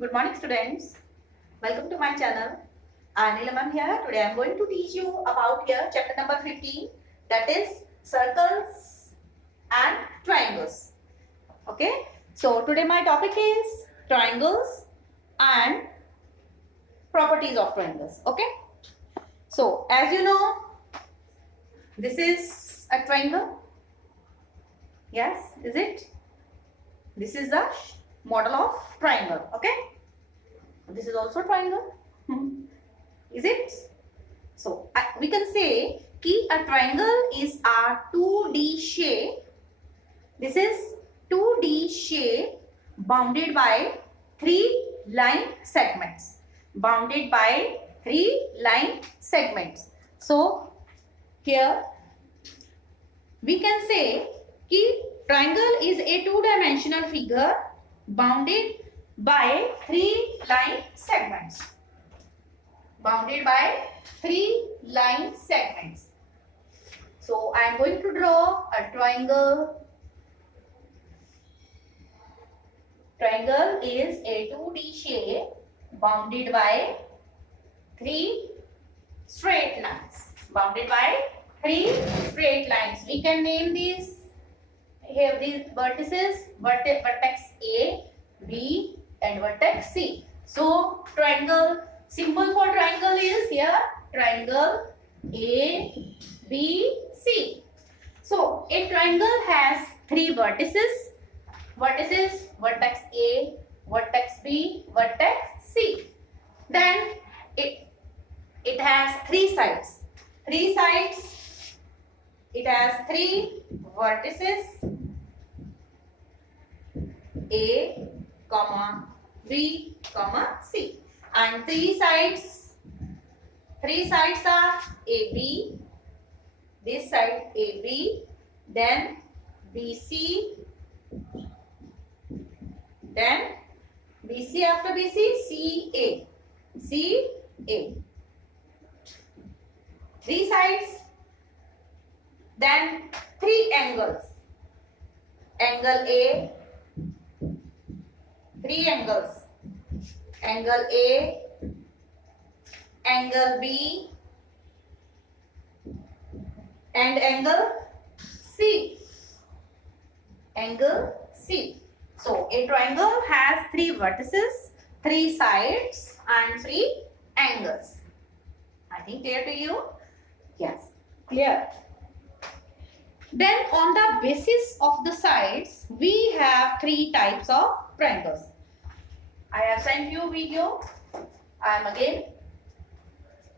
Good morning, students. Welcome to my channel. Anila ma'am here. Today I am going to teach you about here chapter number 15, that is circles and triangles. Okay. So today my topic is triangles and properties of triangles. Okay. So as you know, this is a triangle. Yes, is it? This is the model of triangle. Okay. This is also triangle. Is it? So we can say a triangle is a 2D shape. This is 2D shape bounded by 3 line segments. Bounded by 3 line segments. So here we can say triangle is a 2-dimensional figure bounded by 3 line segments. Bounded by 3 line segments. So I am going to draw a triangle. Triangle is a 2D shape bounded by 3 straight lines. Bounded by 3 straight lines. We can name these. Have these vertices, vertex A, B and vertex C. So triangle, symbol for triangle is here triangle A, B, C. So a triangle has 3 vertices. Vertices, vertex A, vertex B, vertex C. Then it has 3 sides. 3 sides. It has 3 vertices. A, B, C, and 3 sides. 3 sides are AB. This side AB, then BC, then BC after BC CA, CA. 3 sides, then 3 angles. Angle A. 3 angles. Angle A, angle B and angle C. Angle C. So a triangle has 3 vertices, 3 sides and 3 angles. I think clear to you? Yes, clear. Then on the basis of the sides, we have 3 types of triangles. I have sent you video. I am again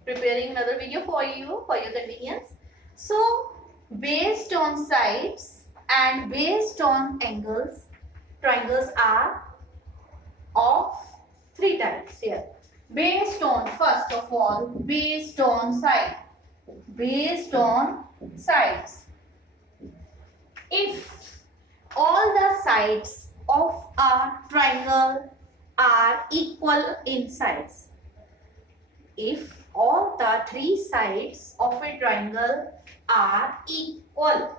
preparing another video for you for your convenience. So based on sides and based on angles, triangles are of 3 types here. Based on, first of all, based on side. Based on sides. If all the sides of a triangle are equal in size, if all the 3 sides of a triangle are equal,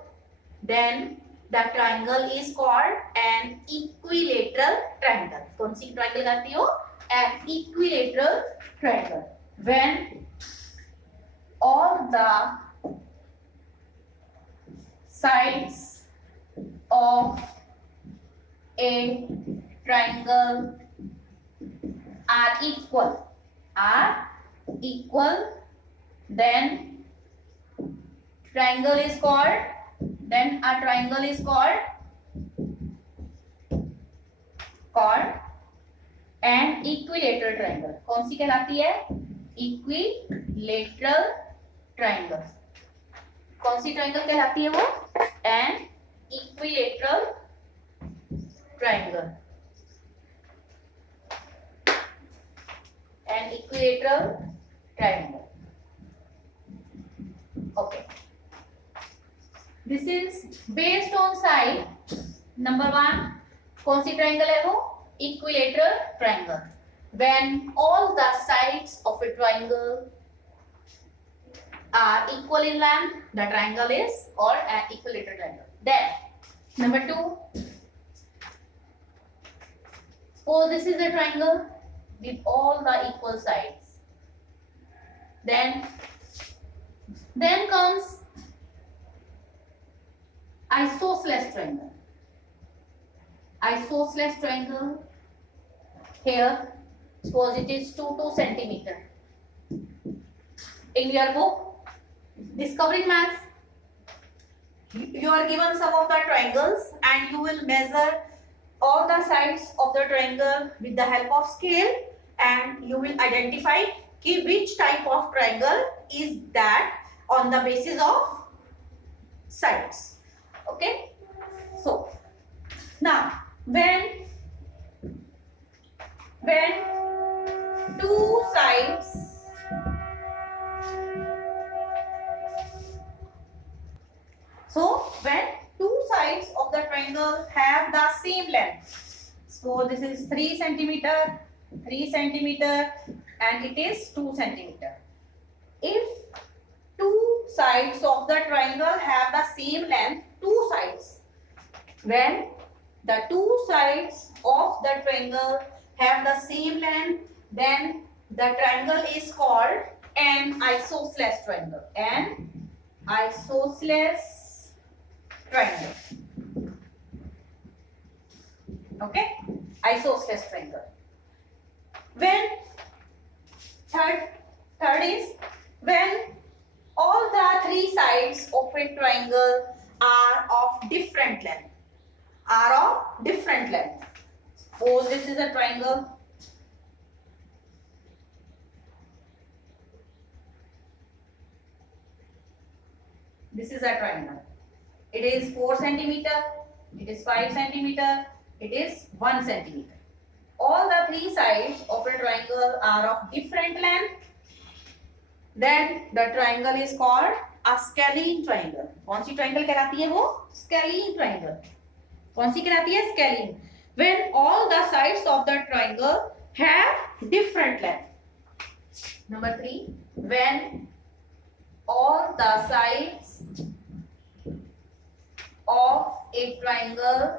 then the triangle is called an equilateral triangle. कौन सी triangle कहती हो? An equilateral triangle. When all the sides of a triangle are equal, then a triangle is called an equilateral triangle. कौन सी कहलाती है? Equilateral triangle. कौन सी triangle कहलाती है वो? An equilateral triangle. An equilateral triangle. Okay. This is based on side. Number 1, कौन सी triangle है वो? Equilateral triangle. When all the sides of a triangle are equal in length, the triangle is called an equilateral triangle. Then number 2, Suppose this is a triangle with all the equal sides. Then comes isosceles triangle. Isosceles triangle. Here, suppose it is 2 centimeter. In your book, Discovering Maths, you are given some of the triangles and you will measure all the sides of the triangle with the help of scale, and you will identify which type of triangle is that on the basis of sides. Okay. So now when two sides when two sides of the triangle have the same length, so this is 3 centimeter, 3 centimeter, and it is 2 centimeter. If two sides of the triangle have the same length, two sides, when the two sides of the triangle have the same length, then the triangle is called an isosceles triangle. An isosceles triangle. Okay, isosceles triangle. When third is when all the three sides of a triangle are of different length. Suppose this is a triangle. This is a triangle. It is 4 centimeter, it is 5 centimeter, it is 1 centimeter. All the three sides of a triangle are of different length. Then the triangle is called a scalene triangle. कौन सी triangle कहलाती है वो? Scalene triangle. कौन सी कहलाती है? Scalene. When all the sides of the triangle have different length. Number 3. When all the sides of a triangle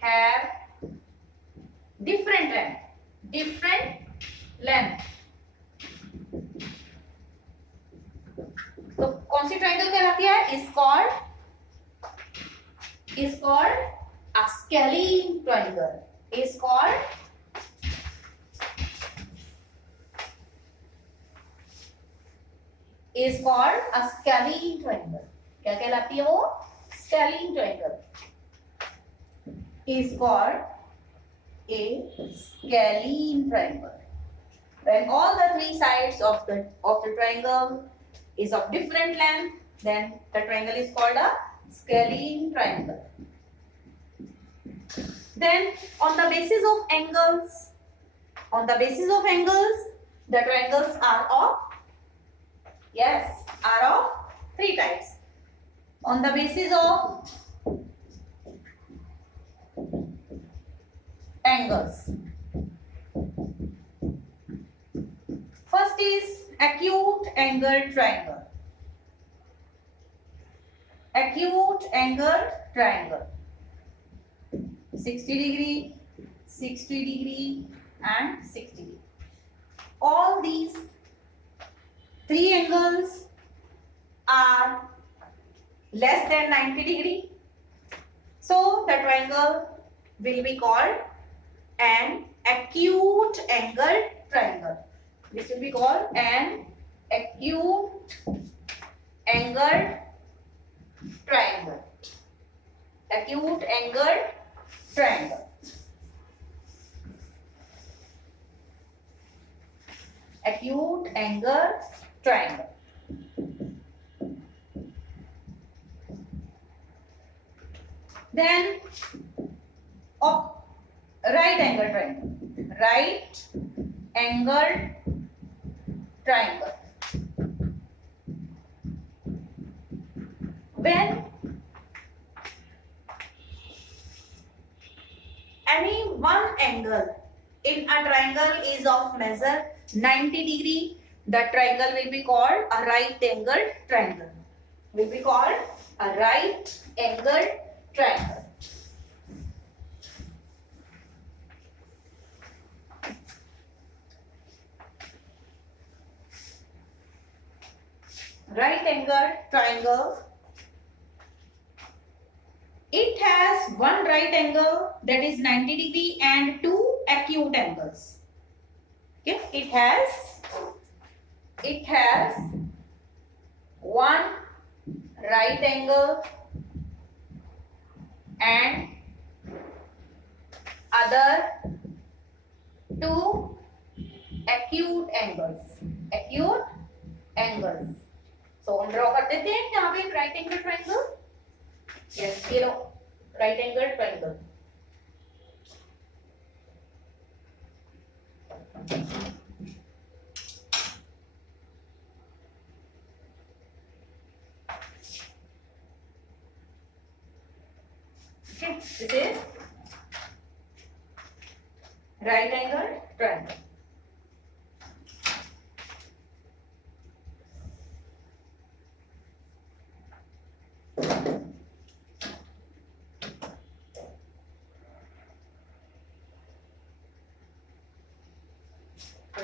have different length. तो कौन C triangle कहलाती है? is called a scalene triangle. Is called a scalene triangle. क्या कहलाती है वो? Scalene triangle. Is called a scalene triangle. When all the three sides of the triangle is of different length, then the triangle is called a scalene triangle. Then on the basis of angles, the triangles are of three types. On the basis of angles, first is acute angle triangle. Acute angle triangle. 60 degree, 60 degree, and 60 degree. All these three angles are less than 90 degree. So the triangle will be called an acute angle triangle. This will be called an acute angle triangle. Acute angle triangle. Acute angle triangle. Then right angle triangle. Right angle triangle. When any one angle in a triangle is of measure 90 degree, the triangle will be called a right angle triangle. Will be called a right angle triangle. right angle triangle. It has one right angle that is 90 degree and two acute angles. Okay, it has one right angle and other two acute angles. Acute angles. So हम draw कर देते हैं यहाँ पे एक right angle triangle. Yes, ये लो right angle triangle. Okay, this is right angle triangle.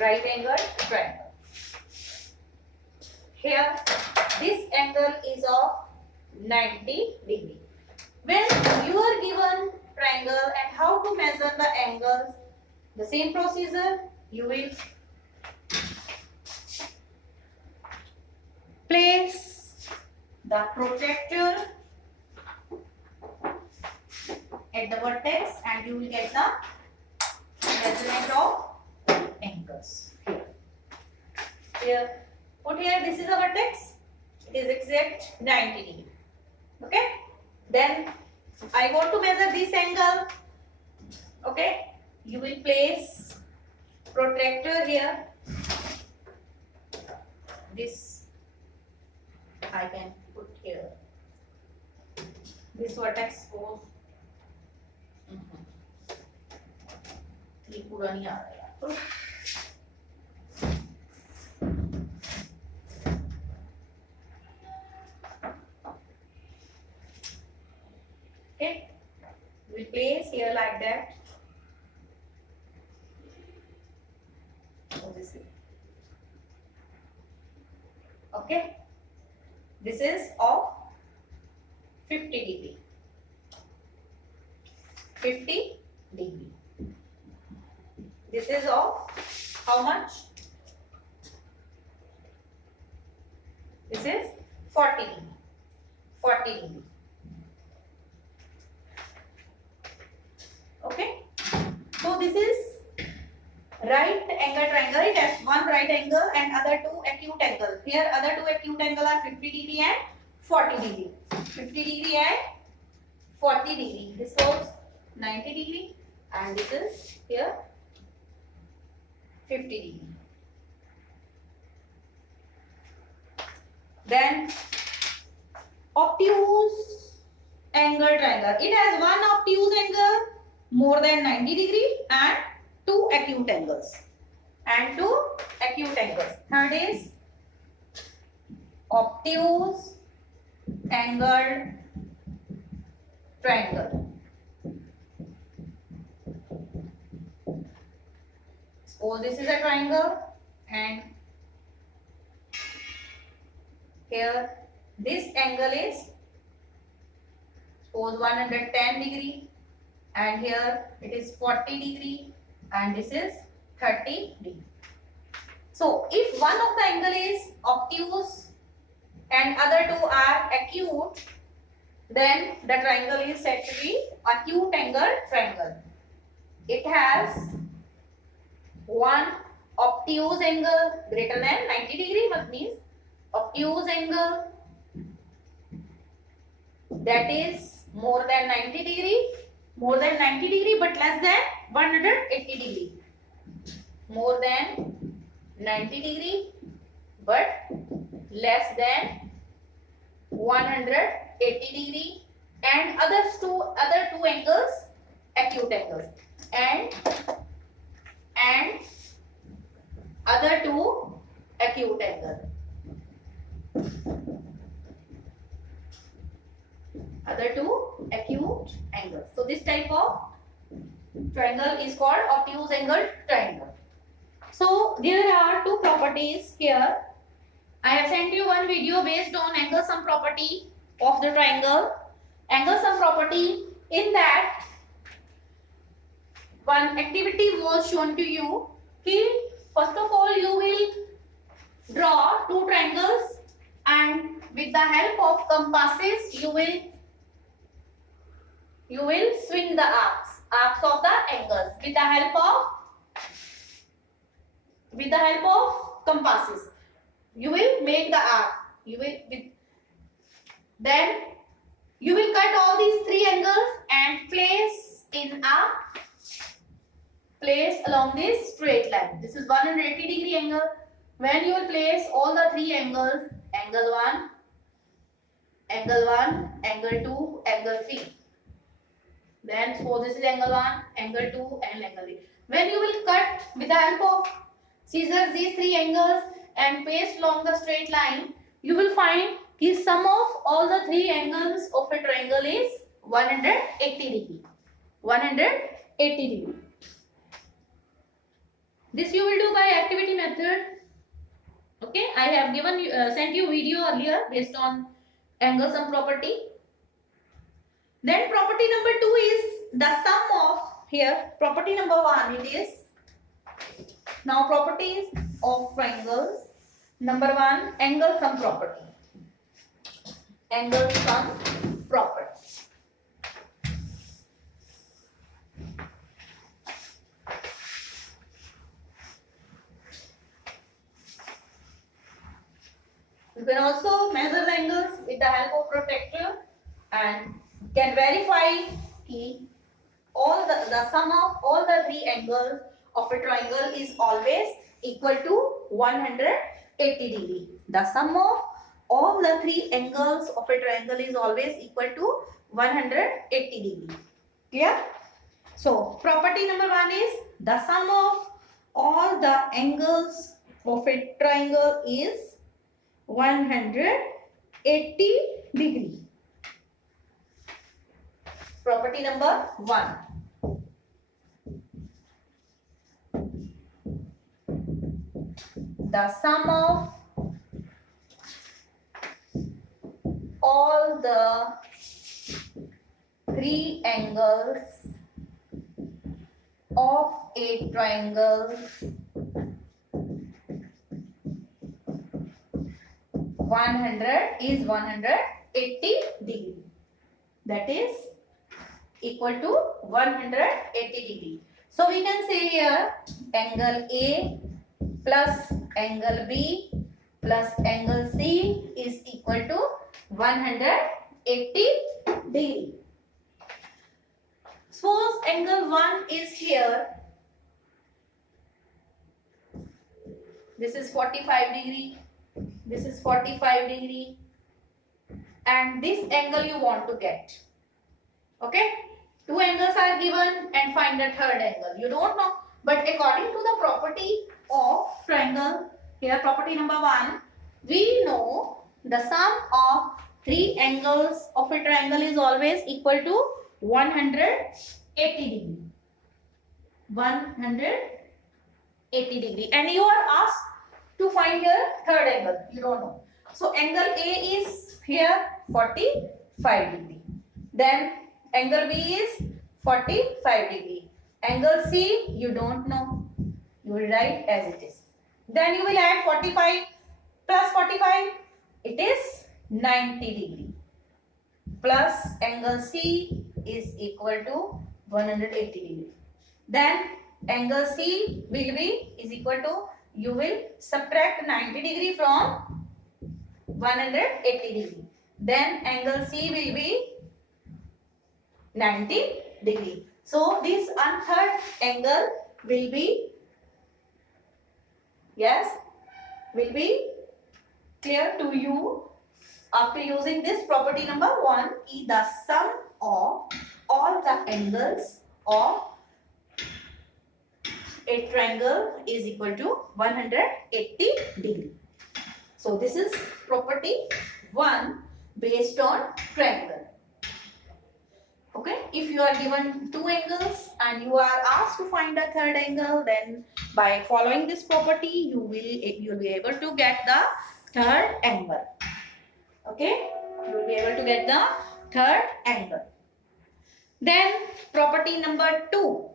Right angle triangle. Here, this angle is of 90 degree. When you are given triangle and how to measure the angles, the same procedure, you will place the protractor at the vertex and you will get the measurement of angles. Here, put here, this is a vertex, it is exact 90 degree. Okay, then I want to measure this angle. Okay, you will place protractor here. This I can put here. This vertex goes. ये पूरा नहीं आ रहा है. Okay, we place here like that. Okay, this is of 50 degree. 50 degree. This is of how much? This is 40 degree. 40 degree. Okay. So this is right angle triangle. It has one right angle and other two acute angle. Here other two acute angle are 50 degree and 40 degree. 50 degree and 40 degree. This was 90 degree and this is here 50 degree. Then obtuse angle triangle. It has one obtuse angle more than 90 degree and two acute angles. Third is obtuse angle triangle. Suppose this is a triangle and here this angle is suppose 110 degree and here it is 40 degree and this is 30 degree. So if one of the angle is obtuse and other two are acute, then the triangle is said to be acute angle triangle. It has one obtuse angle greater than 90 degree, what means obtuse angle that is more than 90 degree, but less than 180 degree. More than 90 degree but less than 180 degree and other two angles acute angles and other two acute angle. So this type of triangle is called obtuse angle triangle. So there are two properties here. I have sent you one video based on angle sum property of the triangle. Angle sum property, in that one activity was shown to you. First of all, you will draw two triangles, and with the help of compasses you will swing the arcs of the angles with the help of compasses. You will make the arc. Then you will cut all these three angles and place along this straight line. This is 180 degree angle. When you will place all the three angles, angle 1, angle 2, angle 3. Then suppose this is angle 1, angle 2 and angle 3. When you will cut with the help of scissors these three angles and paste along the straight line, you will find the sum of all the three angles of a triangle is 180 degree. 180 degree. This you will do by activity method. Okay, I have given you sent you video earlier based on angle sum property. Then property number 2 is the sum of, here property number 1 it is. Now properties of triangles. Number 1, angle sum property. Angle sum property. You can also measure the angles with the help of protractor and can verify all the sum of all the three angles of a triangle is always equal to 180 degree. The sum of all the three angles of a triangle is always equal to 180 degree. Clear? So property number 1 is the sum of all the angles of a triangle is 180 degree. Property number 1. The sum of all the three angles of a triangle 100 is 180 degree. That is equal to 180 degree. So we can say here angle A plus angle B plus angle C is equal to 180 degree. Suppose angle 1 is here. This is 45 degree. This is 45 degree. And this angle you want to get. Okay? Two angles are given and find the third angle. You don't know. But according to the property of triangle, here property number 1, we know the sum of three angles of a triangle is always equal to 180 degree. 180 degree. And you are asked to find your third angle. You don't know. So angle A is here 45 degree. Then angle B is 45 degree. Angle C you don't know. You will write as it is. Then you will add 45 plus 45. It is 90 degree. Plus angle C is equal to 180 degree. Then angle C will be is equal to, you will subtract 90 degree from 180 degree. Then angle C will be 90 degree. So this third angle will be, yes, will be clear to you after using this property number 1 is the sum of all the angles of a triangle is equal to 180 degree. So this is property 1 based on triangle. Okay, if you are given two angles and you are asked to find a third angle, then by following this property you will be able to get the third angle. Okay, you will be able to get the third angle. Then property number 2.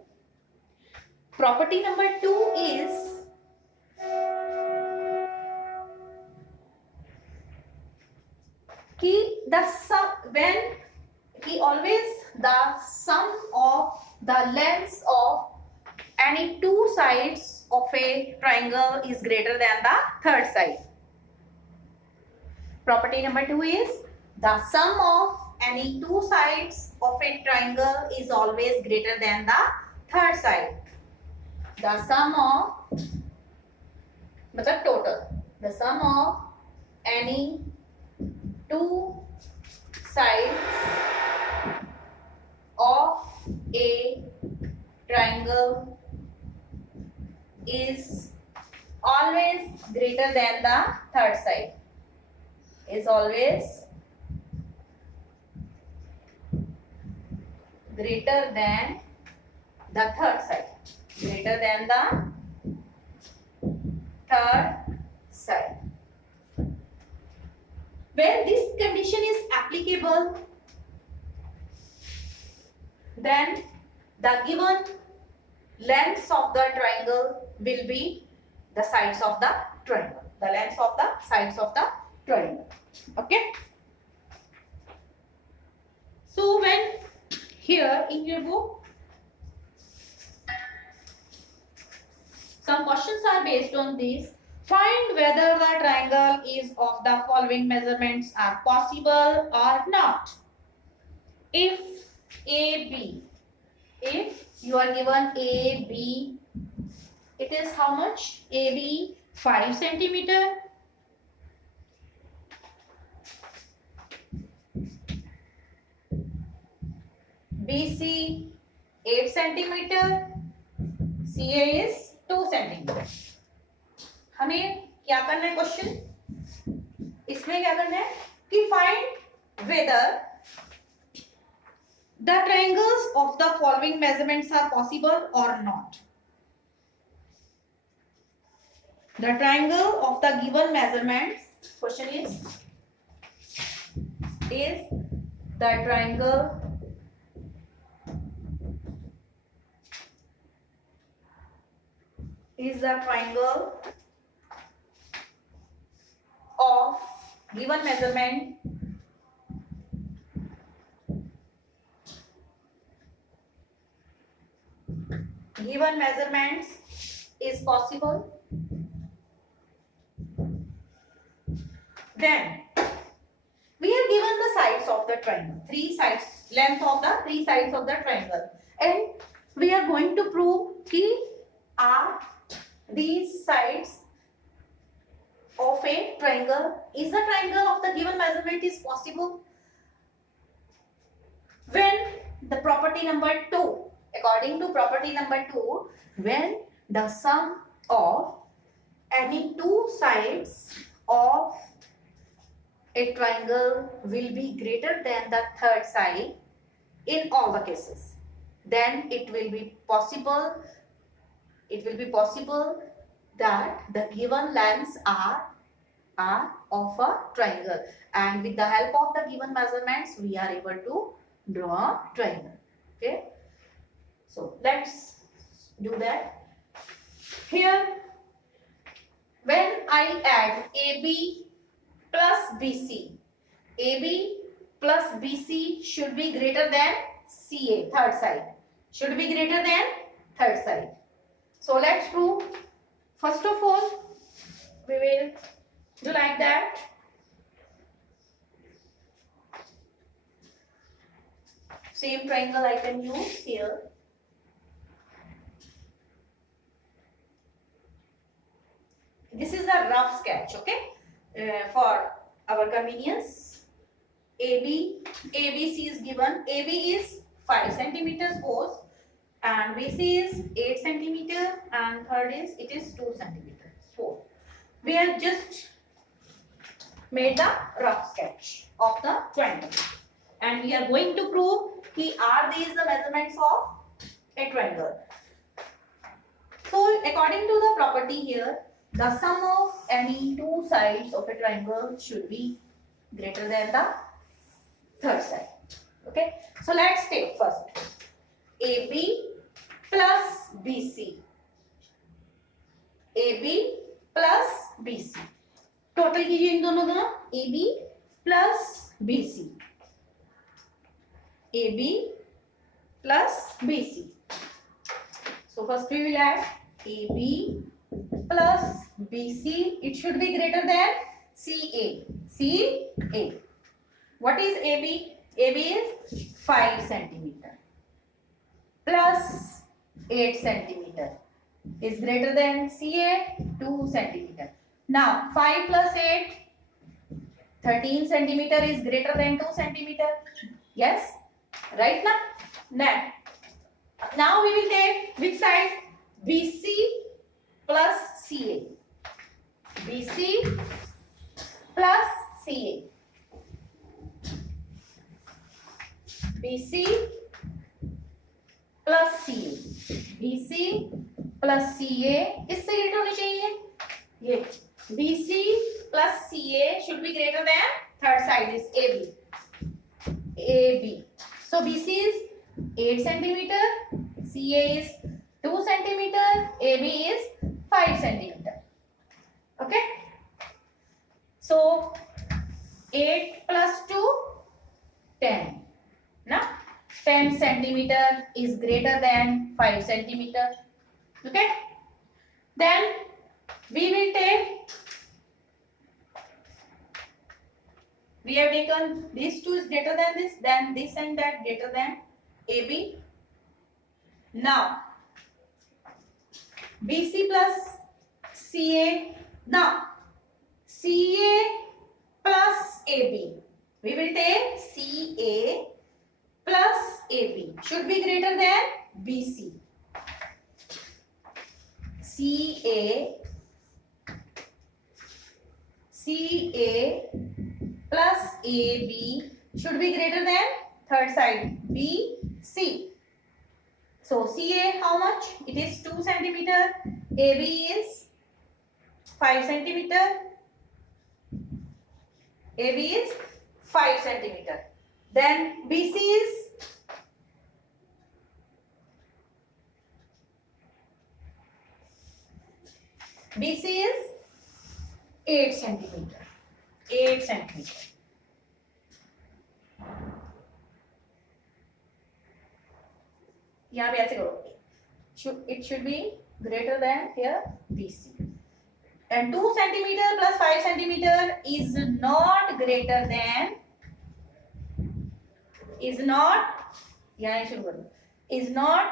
Property number 2 is the sum, when always the sum of the lengths of any two sides of a triangle is greater than the third side. Property number 2 is the sum of any two sides of a triangle is always greater than the third side. The sum of, matlab total, the sum of any two sides of a triangle is always greater than the third side. Is always greater than the third side. Greater than the third side. When this condition is applicable, then the given lengths of the triangle will be the sides of the triangle. The lengths of the sides of the triangle. Okay. So when here in your book, some questions are based on this. Find whether the triangle is of the following measurements are possible or not. If AB, if you are given AB, it is how much? AB 5 centimeter. BC 8 centimeter. CA is 2 centimeter. हमें क्या करना है question? इसमें क्या करना है कि find whether the triangles of the following measurements are possible or not. The triangle of the given measurements, question is the triangle of given measurement is possible, then we are given the sides of the triangle, length of the three sides of the triangle, and we are going to prove कि are these sides of a triangle, is the triangle of the given measurement is possible when the property number 2, according to property number 2, when the sum of any two sides of a triangle will be greater than the third side in all the cases, then it will be possible that the given lengths are of a triangle, and with the help of the given measurements we are able to draw a triangle. Okay, so let's do that. Here, when I add AB plus BC, AB plus BC should be greater than CA, third side. Should be greater than third side. So let's prove. First of all, we will do like that. Same triangle I can use here. This is a rough sketch, okay? For our convenience, ABC is given. AB is 5 centimeters suppose, and BC is 8 centimeter, and third is 2 centimeters. So we have just made the rough sketch of the triangle, and we are going to prove are these the measurements of a triangle. So according to the property here, the sum of any two sides of a triangle should be greater than the third side. Okay, so let's take first AB plus BC. AB plus BC. Total कीजिए इन दोनों का AB plus BC. AB plus BC. So first we will add AB plus BC. It should be greater than CA. CA. What is AB? AB is 5 centimeter plus 8 centimeter is greater than CA 2 centimeter. Now 5 plus 8, 13 centimeter is greater than 2 centimeter. Yes, right now. Now we will take which side? BC plus CA. BC plus CA. BC plus CA. BC plus CA इससे greater होनी चाहिए ये. BC plus CA should be greater than third side is AB. AB. So BC is 8 centimeter, CA is 2 centimeter, AB is 5 centimeter. Okay. So 8 plus 2, 10. Now 10 centimeter is greater than 5 centimeter. Okay. Then we will take, we have taken these two is greater than this, then this and that greater than AB. Now BC plus CA. Now CA plus AB. We will take CA plus AB should be greater than BC. CA plus AB should be greater than third side BC. So CA how much? It is 2 centimeter. AB is 5 centimeter. AB is 5 centimeter. Then BC is BC is 8 centimeter. 8 centimeter. यहाँ पे ऐसे करो. It should be greater than here BC. And 2 centimeter plus 5 centimeter is not greater than, is not, यहाँ शुरू करो, is not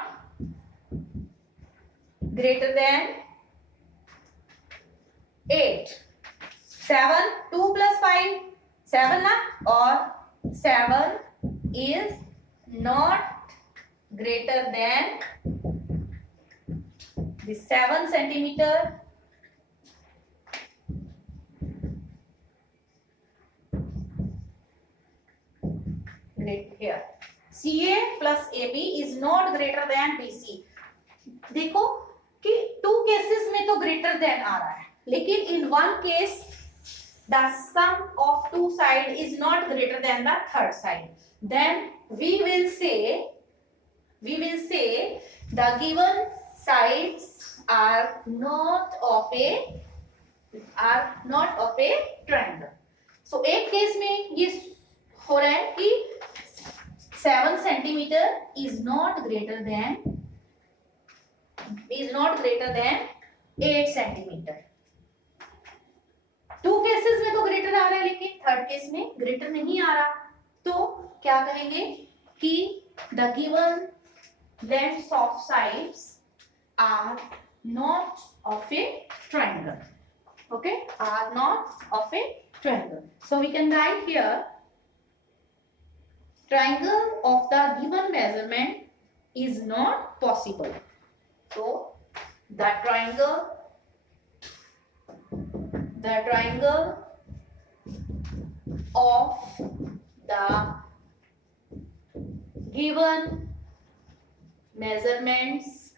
greater than 8. 7, 2 plus 5, 7 ना, और 7 is not greater than the 7 centimeter. Great here. CA plus AB is not greater than BC. देखो कि 2 cases में तो greater than आ रहा है, लेकिन in one case the sum of two side is not greater than the third side. Then we will say the given sides are not of a triangle. So एक case में ये हो रहा है कि 7 centimeter is not greater than 8 centimeter. 2 cases में तो greater आ रहा है, लेकिन थर्ड केस में ग्रेटर नहीं आ रहा. तो क्या कहेंगे कि the given lengths of sides are not of a triangle. Okay, are not of a triangle. So we can write here triangle of the given measurement is not possible. So the triangle of the given measurements